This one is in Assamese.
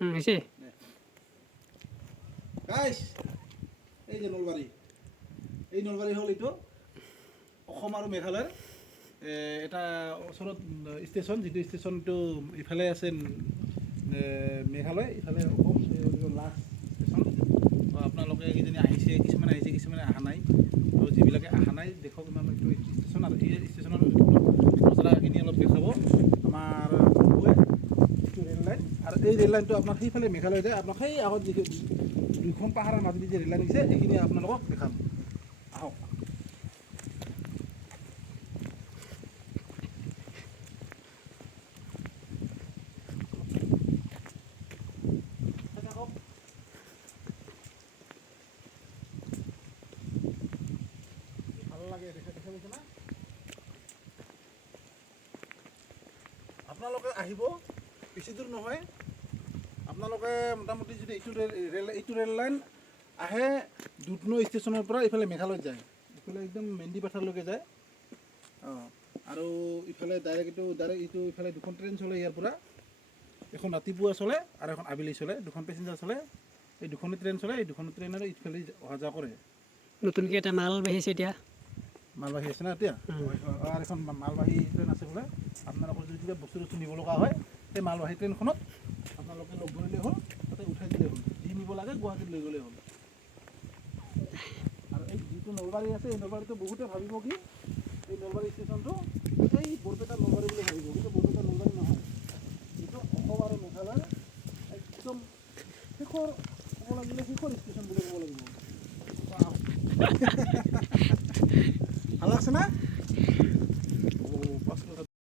হৈছে গাইছ এই যে নলবাৰী এই নলবাৰী হ'ল এইটো অসম আৰু মেঘালয়ৰ এটা ওচৰত ষ্টেচন যিটো ষ্টেচনটো ইফালে আছে মেঘালয় ইফালে অসম লাষ্ট ষ্টেচন আপোনালোকে কিজানি আহিছে কিছুমানে আহিছে কিছুমানে অহা নাই আৰু যিবিলাকে অহা নাই দেখক ইমান এইটো ষ্টেচন আৰু এই ষ্টেচনৰ মজলাখিনি অলপ দেখাব আমাৰ এইটো ৰেল লাইন আৰু এই ৰেল লাইনটো আপোনাৰ সেইফালে মেঘালয় যায় আপোনাক সেই আগত যিটো দুখন পাহাৰৰ মাজেদি যে ৰেল লাইন দিছে এইখিনি আপোনালোকক দেখাম আহক আপোনালোকে আহিব বেছি দূৰ নহয় আপোনালোকে মোটামুটি যদি এইটো ৰেল লাইন আহে দুধনৈ ষ্টেচনৰ পৰা ইফালে মেঘালয়ত যায় ইফালে একদম মেন্দি পাথাৰলৈকে যায় অঁ আৰু ইফালে ডাইৰেক্ট এইটো ইফালে দুখন ট্ৰেইন চলে ইয়াৰ পৰা এখন ৰাতিপুৱা চলে আৰু এখন আবেলি চলে দুখন পেচেঞ্জাৰ চলে এই দুখনে ট্ৰেইন চলে এই দুখন ট্ৰেইনেৰে ইফালে অহা যোৱা কৰে নতুনকৈ এটা মাল বাঢ়িছে এতিয়া মালবাহী আছে না এতিয়া আৰু এখন মালবাহী ট্ৰেইন আছে বোলে আপোনালোকৰ যদি কিবা বস্তু নিব লগা হয় সেই মালবাহী ট্ৰেইনখনত আপোনালোকে লগ ধৰিলে হ'ল তাতে উঠাই দিলে হ'ল যি নিব লাগে গুৱাহাটীত লৈ গ'লে হ'ল আৰু এই যিটো নলবাৰী আছে এই নলবাৰীটো বহুতে ভাবিব কি এই নলবাৰী ষ্টেচনটো এই বৰপেটা নলবাৰী বুলি ভাবিব কিন্তু বৰপেটা নলবাৰী নহয় যিটো অসম আৰু মেঘালয়ৰ একদম শেষৰ ক'ব লাগিলে শেষৰ ষ্টেচন বুলি ক'ব লাগিব ভাল লাগছে না